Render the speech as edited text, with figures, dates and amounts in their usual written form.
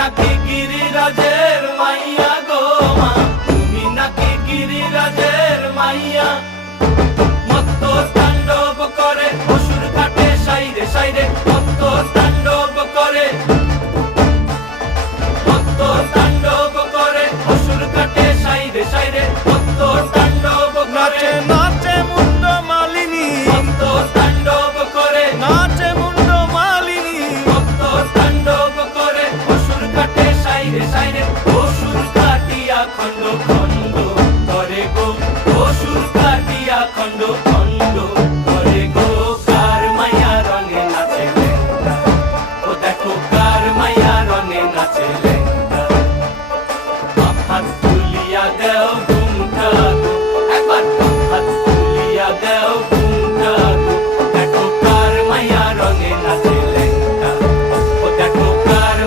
নাকি গিরিরাজের মাইয়া গো মা, তুমি নাকি গিরিরাজের মাইয়া। মত্ত তাণ্ডব করে অসুর কাটে সাইরে সাইরে, মত্ত তাণ্ডব করে, মত্ত তাণ্ডব করে অসুর কাটে সাইরে সাইরে, মত্ত তাণ্ডব করে। নাচে মুন্ড মালিনী, মত্ত তাণ্ডব করে, নাচে মুন্ড মালিনী, মত্ত তাণ্ডব করে অসুর কাটে সাইরে সাইরে, অসুর কাটিয়া খণ্ড খণ্ড করে গো, অসুর কাটিয়া খণ্ড খণ্ড করে গো। কার মায়া রঙে নাচে লেঙ্গা, ও দেখো কার মায়া রঙে নাচে লেঙ্গা।